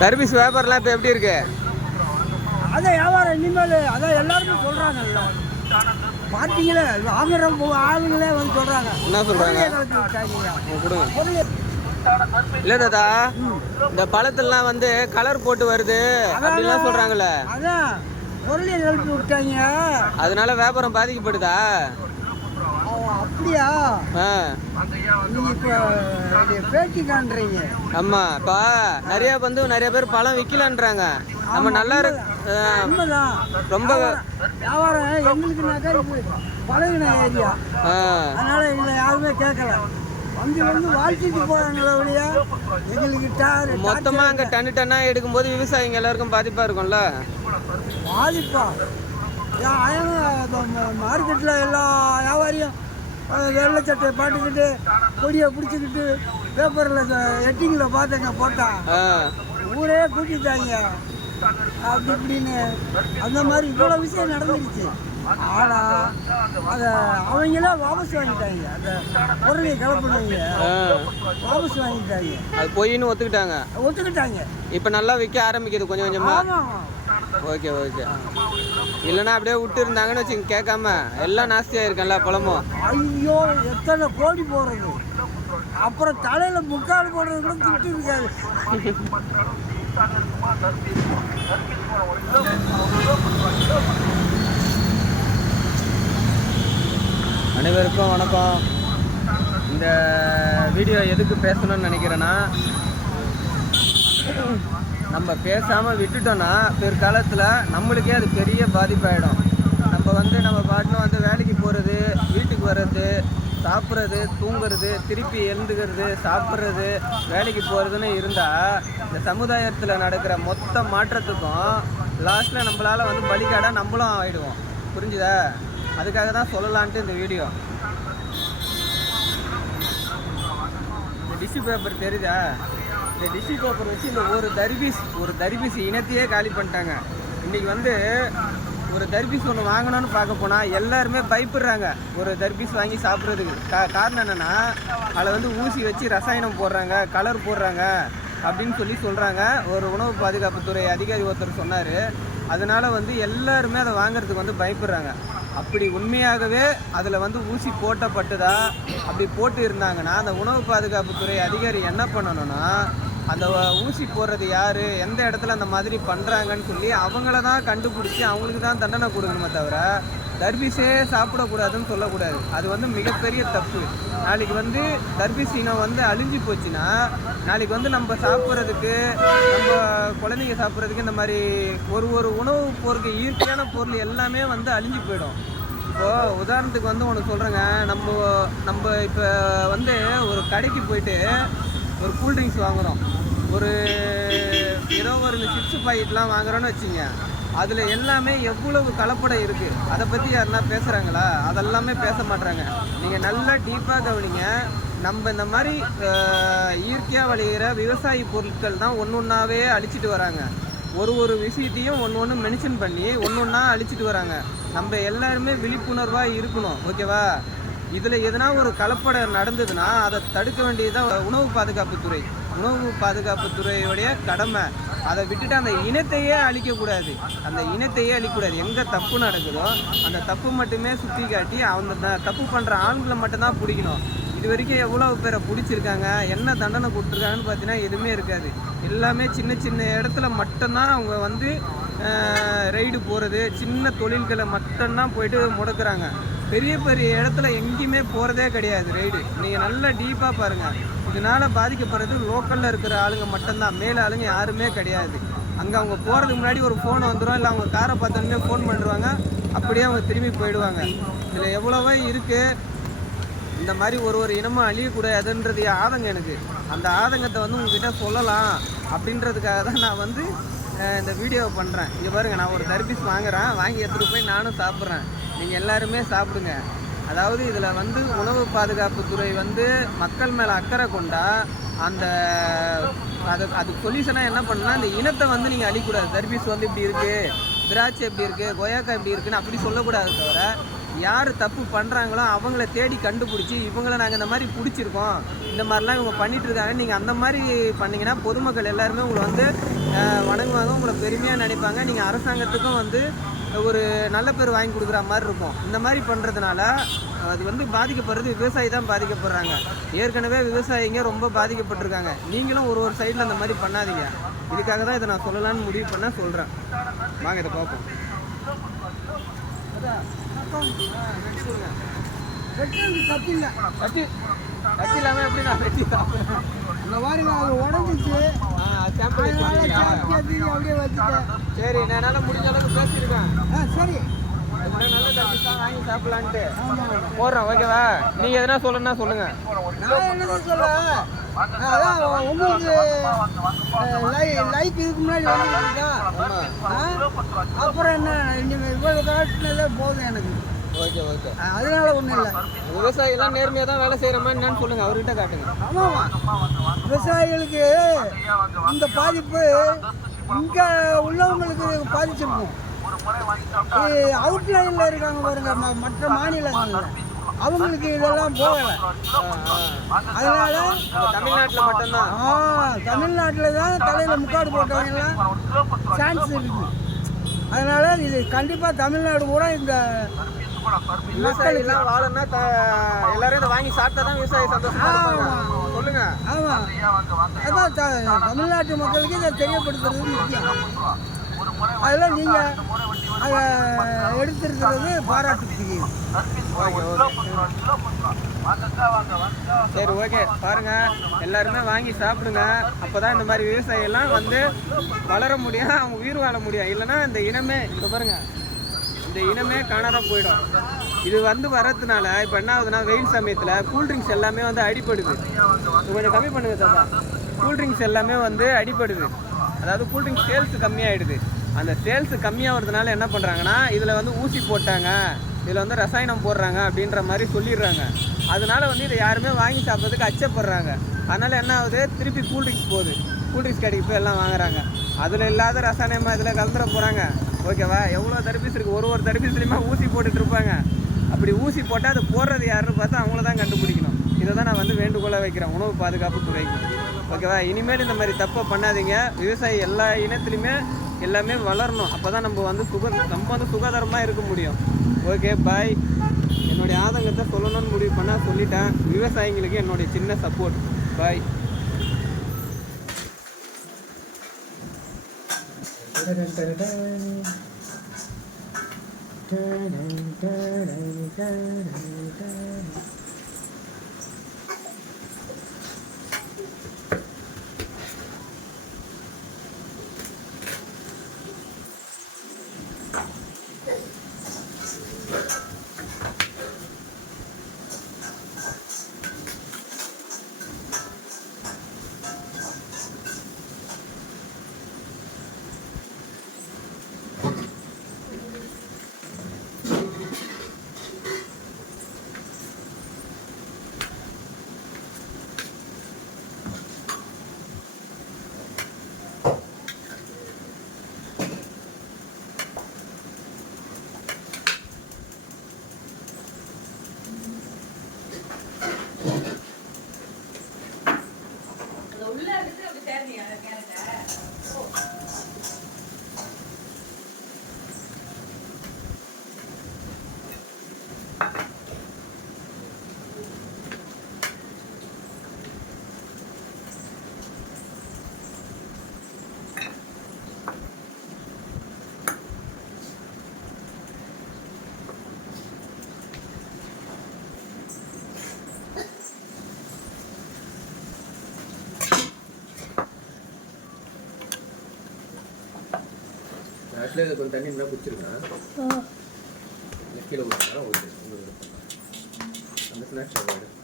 Service வியாபாரம்லாம் இப்போ எப்படி இருக்கு? அதான் வியாபாரம் இனிமேல் அதான் எல்லாருமே சொல்கிறாங்கல்ல, பார்த்தீங்களே வாங்குற ஆளுங்களே வந்து சொல்கிறாங்க. என்ன சொல்கிறாங்க? கொடுங்க. இல்லை தாத்தா, இந்த பழத்தெல்லாம் வந்து கலர் போட்டு வருது அப்படின்லாம் சொல்கிறாங்கல்ல, அதான் பொருளை எழுப்பி விட்டாங்க, அதனால வியாபாரம் பாதிக்கப்படுதா? அப்படியா? நீங்க இப்போ பேட்டி காண்றீங்க. ஆமா, இப்போ நிறைய பேர் பழம் விற்கலன்றாங்க. நம்ம நல்லா உண்மைதான். ரொம்ப வியாபாரம் எங்களுக்குனாக்கா இது பழகின ஏரியா, அதனால எங்களை யாருமே கேட்கல. வந்து வாழ்த்திட்டு போறாங்களே ஒழிய எங்களுக்கு மொத்தமா அங்க டன்னா எடுக்கும்போது விவசாயிங்க எல்லாருக்கும் பாதிப்பா இருக்கும்ல. பாதிப்பா மார்க்கெட்டில் எல்லா வியாபாரியும் வெள்ளை சட்டையை பாட்டுக்கிட்டு கொடியை பிடிச்சிக்கிட்டு பேப்பரில் எட்டிங்கில் பார்த்தேங்க போட்டான், ஊரே கூட்டிட்டாங்க அப்படி இப்படின்னு. அந்த மாதிரி இவ்வளோ விஷயம் நடந்துருச்சு. ஆனால் அதை அவங்களே வாபஸ் வாங்கிட்டாங்க, அந்த பொருளை கலப்பினவங்க வாபஸ் வாங்கிட்டாங்க. அது பொய்ன்னு ஒத்துக்கிட்டாங்க. இப்போ நல்லா விற்க ஆரம்பிக்குது கொஞ்சம் கொஞ்சமா. Okay okay. இல்லைன்னா அப்படியே விட்டு இருந்தாங்கன்னு வச்சுங்க, கேட்காம எல்லாம் நாஸ்தியாக இருக்கேன்ல பழமும். ஐயோ, எத்தனை கோடி போடுறது, அப்புறம் தலையில் முக்கால் போடுறது கூட திட்டு இருக்காது. அனைவருக்கும் வணக்கம். இந்த வீடியோ எதுக்கு பேசணும்னு நினைக்கிறேன்னா, நம்ம பேசாமல் விட்டுட்டோன்னா பிற்காலத்தில் நம்மளுக்கே அது பெரிய பாதிப்பாயிடும். நம்ம பாட்டில் வேலைக்கு போகிறது, வீட்டுக்கு வர்றது, சாப்பிட்றது, தூங்குறது, திருப்பி எழுந்துக்கிறது, சாப்பிட்றது, வேலைக்கு போகிறதுன்னு இருந்தால் இந்த சமுதாயத்தில் நடக்கிற மொத்த மாற்றத்துக்கும் லாஸ்ட்டில் நம்மளால் பலிகாடாக நம்மளும் ஆகிடுவோம். புரிஞ்சுதா? அதுக்காக தான் சொல்லலான்ட்டு இந்த வீடியோ. இந்த டிஷ்யூ பேப்பர் தெரியுதா? இந்த டிஷ்யூ பேப்பர் வச்சு இந்த ஒரு தர்பீஸ் இனத்தையே காலி பண்ணிட்டாங்க. இன்றைக்கி ஒரு தர்பீஸ் ஒன்று வாங்கணும்னு பார்க்க போனால் எல்லாருமே பயப்படுறாங்க ஒரு தர்பீஸ் வாங்கி சாப்பிட்றதுக்கு. காரணம் என்னென்னா, அதில் ஊசி வச்சு ரசாயனம் போடுறாங்க, கலர் போடுறாங்க அப்படின்னு சொல்கிறாங்க. ஒரு உணவு பாதுகாப்புத்துறை அதிகாரி ஒருத்தர் சொன்னார். அதனால் எல்லாருமே அதை வாங்கிறதுக்கு பயப்படுறாங்க. அப்படி உண்மையாகவே அதில் ஊசி போட்டப்பட்டுதா, அப்படி போட்டு இருந்தாங்கன்னா அந்த உணவு பாதுகாப்புத்துறை அதிகாரி என்ன பண்ணணும்னா, அந்த ஊசி போடுறது யார், எந்த இடத்துல அந்த மாதிரி பண்ணுறாங்கன்னு சொல்லி அவங்கள தான் கண்டுபிடிச்சி அவங்களுக்கு தான் தண்டனை கொடுக்கணுமே தவிர தர்பீஸே சாப்பிடக்கூடாதுன்னு சொல்லக்கூடாது. அது மிகப்பெரிய தப்பு. நாளைக்கு தர்பீஸ் இனம் அழிஞ்சு போச்சுன்னா, நாளைக்கு நம்ம சாப்பிட்றதுக்கு, நம்ம குழந்தைங்க சாப்பிட்றதுக்கு இந்த மாதிரி ஒரு உணவு பொருளுக்கு இயற்கையான பொருள் எல்லாமே அழிஞ்சு போயிடும். இப்போது உதாரணத்துக்கு ஒன்று சொல்கிறேங்க. நம்ம இப்போ ஒரு கடைக்கு போயிட்டு ஒரு கூல்ட்ரிங்க்ஸ் வாங்குகிறோம், ஏதோ ஒரு சிப்ஸ் பாக்கெட்லாம் வாங்குகிறோன்னு வச்சுங்க. அதில் எல்லாமே எவ்வளவு கலப்படம் இருக்குது, அதை பற்றி யாருன்னா பேசுகிறாங்களா? அதெல்லாமே பேச மாட்டாங்க. நீங்கள் நல்லா டீப்பாக கவனிங்க. நம்ம இந்த மாதிரி இயற்கையாக விளையிற விவசாய பொருட்கள் தான் ஒன்றாவே அழிச்சிட்டு வராங்க. ஒரு விஷயத்தையும் ஒன்று மென்ஷன் பண்ணி ஒன்றா அழிச்சிட்டு வராங்க. நம்ம எல்லாருமே விழிப்புணர்வாக இருக்கணும், ஓகேவா? இதில் எதனா ஒரு கலப்படம் நடந்ததுன்னா அதை தடுக்க வேண்டியதுதான் உணவு பாதுகாப்புத்துறையுடைய கடமை. அதை விட்டுட்டு அந்த இனத்தையே அழிக்கக்கூடாது. எங்கே தப்பு நடக்குதோ அந்த தப்பு மட்டுமே சுற்றி காட்டி அந்த தப்பு பண்ணுற ஆண்களை மட்டும்தான் பிடிக்கணும். இது வரைக்கும் எவ்வளோ பேரை பிடிச்சிருக்காங்க, என்ன தண்டனை கொடுத்துருக்காங்கன்னு பார்த்தீங்கன்னா எதுவுமே இருக்காது. எல்லாமே சின்ன சின்ன இடத்துல மட்டும்தான் அவங்க ரைடு போகிறது, சின்ன தொழில்களை மட்டும்தான் போயிட்டு முடக்கிறாங்க. பெரிய இடத்துல எங்கேயுமே போகிறதே கிடையாது ரைடு. நீங்கள் நல்லா டீப்பாக பாருங்கள். இதனால் பாதிக்கப்படுறது லோக்கலில் இருக்கிற ஆளுங்க மட்டும்தான், மேலே ஆளுங்க யாருமே கிடையாது. அங்கே அவங்க போகிறதுக்கு முன்னாடி ஒரு ஃபோன் வந்துடும், இல்லை அவங்க காரை பார்த்தோன்னே ஃபோன் பண்ணுவாங்க, அப்படியே அவங்க திரும்பி போயிடுவாங்க. இதில் எவ்வளவோ இருக்குது. இந்த மாதிரி ஒரு இனமும் அழியக்கூடாதுன்றது ஆதங்கம் எனக்கு. அந்த ஆதங்கத்தை உங்ககிட்ட சொல்லலாம் அப்படின்றதுக்காக தான் நான் இந்த வீடியோவை பண்ணுறேன். இங்கே பாருங்கள், நான் ஒரு தர்பீஸ் வாங்குகிறேன், வாங்கி எடுத்துகிட்டு போய் நானும் சாப்பிட்றேன். நீங்கள் எல்லாருமே சாப்பிடுங்க. அதாவது இதில் உணவு பாதுகாப்புத்துறை மக்கள் மேலே அக்கறை கொண்டா அந்த அது சொல்யூஷனாக என்ன பண்ணால், இந்த இனத்தை நீங்கள் அழிக்கூடாது. தர்பீஸ் இப்படி இருக்குது, திராட்சை எப்படி இருக்குது, கொய்யாக்காய் எப்படி இருக்குன்னு அப்படி சொல்லக்கூடாது. தவிர யார் தப்பு பண்ணுறாங்களோ அவங்கள தேடி கண்டுபிடிச்சி இவங்கள நாங்கள் இந்த மாதிரி பிடிச்சிருக்கோம், இந்த மாதிரிலாம் இவங்க பண்ணிட்டு இருக்காங்க, நீங்கள் அந்த மாதிரி பண்ணிங்கன்னா பொதுமக்கள் எல்லாருமே உங்களை வந்து வணங்குவாங்க, உங்களை பெருமையாக நினைப்பாங்க, நீங்கள் அரசாங்கத்துக்கும் வந்து ஒரு நல்ல பேர் வாங்கி கொடுக்குற மாதிரி இருக்கும். இந்த மாதிரி பண்ணுறதுனால அது வந்து பாதிக்கப்படுறது விவசாயி தான் பாதிக்கப்படுறாங்க. ஏற்கனவே விவசாயிங்க ரொம்ப பாதிக்கப்பட்டிருக்காங்க. நீங்களும் ஒரு சைடில் அந்த மாதிரி பண்ணாதீங்க. இதுக்காக தான் இதை நான் சொல்லலான்னு முடிவு பண்ண சொல்கிறேன். வாங்க இதை பார்ப்போம். கட்டி இல்லாமல் எப்படி நான் வெட்டி சாப்பிட்றேன்? இந்த மாதிரி அது உடஞ்சிச்சு அப்படியே வச்சுட்டேன். சரி, நான் என்னால் முடிஞ்ச அளவுக்கு பேசியிருக்கேன். சரி, நல்ல தம்பி தான் வாங்கி சாப்பிடலான்ட்டு போடுறேன். ஓகேவா? நீங்கள் எதனா சொல்லணும்னா சொல்லுங்கள். நான் என்ன சொல்ல, அதான் உங்களுக்கு லைக் இதுக்கு முன்னாடி வந்துருக்கா? அப்புறம் என்ன, நீங்கள் இவ்வளோ காட்டினதே போதும் எனக்கு. ஓகே ஓகே, அதனால ஒன்றும் இல்லை. விவசாயிகள்லாம் நேர்மையாக தான் வேலை செய்கிறோமா என்னன்னு சொல்லுங்கள், அவர்கிட்ட காட்டுங்க. ஆமாம்மா, விவசாயிகளுக்கு இந்த பாதிப்பு இங்கே உள்ளவங்களுக்கு பாதிச்சிருக்கும். அவுட்லைனில் இருக்காங்க பாருங்க, மற்ற மாநிலங்களில் அவங்களுக்கு இதெல்லாம் போகலை. அதனால தமிழ்நாட்டில் மட்டும்தான், தமிழ்நாட்டில் தான் தலையில் முக்காடு போட்டவங்கலாம் சான்ஸ் இருக்குது. அதனால இது கண்டிப்பாக தமிழ்நாடு கூட இந்த விவசாயிலாம் வாழணும்னா எல்லாரும் இதை வாங்கி சாப்பிட்டா தான் விவசாயி சந்தோஷமா சொல்லுங்க. ஆமாம், அதான் தமிழ்நாட்டு மக்களுக்கு இதை தெரியப்படுத்துறது முக்கியம். அதெல்லாம் நீங்கள் அதை எடுத்துருக்கிறது பாராட்டுக்கு. சரி ஓகே, பாருங்க எல்லாருமே வாங்கி சாப்பிடுங்க. அப்போதான் இந்த மாதிரி விவசாயியெல்லாம் வந்து வளர முடியும், அவங்க உயிர் வாழ முடியும். இல்லைன்னா இந்த இனமே இப்போ பாருங்க, இந்த இனமே காணாத போயிடும். இது வந்து வரதுனால இப்போ என்ன ஆகுதுன்னா, வெயில் சமயத்தில் கூல்ட்ரிங்க்ஸ் எல்லாமே வந்து அடிப்படுது. கொஞ்சம் கம்மி பண்ணுங்க தாத்தா. கூல்ட்ரிங்க்ஸ் எல்லாமே வந்து அடிப்படுது. அதாவது கூல்ட்ரிங்க்ஸ் சேல்ஸ் கம்மியாகிடுது. அந்த சேல்ஸ் கம்மியாகிறதுனால என்ன பண்ணுறாங்கன்னா, இதில் வந்து ஊசி போட்டாங்க, இதில் வந்து ரசாயனம் போடுறாங்க அப்படின்ற மாதிரி சொல்லிடுறாங்க. அதனால வந்து இதை யாருமே வாங்கி சாப்பிட்றதுக்கு அச்சப்படுறாங்க. அதனால் என்ன ஆகுது, திருப்பி கூல்ட்ரிங்க்ஸ் போகுது. கூல்ட்ரிங்க்ஸ் கடைக்கு போய் எல்லாம் வாங்குறாங்க. அதில் இல்லாத ரசாயனமாக இதில் கலந்துட போகிறாங்க. ஓகேவா? எவ்வளோ தடுப்பீஸ் இருக்குது, ஒரு தடுப்பீஸ்லையுமா ஊசி போட்டுட்டு இருப்பாங்க. அப்படி ஊசி போட்டால் அது போடுறது யாருன்னு பார்த்தா அவங்கள தான் கண்டுபிடிக்கணும். இதை தான் நான் வந்து வேண்டுகோளாக வைக்கிறேன் உணவு பாதுகாப்பு துறைக்கு. ஓகேவா? இனிமேல் இந்த மாதிரி தப்பை பண்ணாதீங்க. விவசாயி எல்லா இனத்துலையுமே எல்லாமே வளரணும். அப்போ தான் நம்ம வந்து சுகாதாரமாக இருக்க முடியும். ஓகே, பாய். என்னுடைய ஆதங்கத்தை சொல்லணும்னு முடிவு பண்ணால் சொல்லிட்டேன். விவசாயிங்களுக்கு என்னுடைய சின்ன சப்போர்ட். பாய். ஆக்சுவலாக இது கொஞ்சம் தண்ணி இருந்தால் குடிச்சிருக்கேன். கீழே ஊற்றினா ஓகே. அந்த ஸ்நாக்ஸ்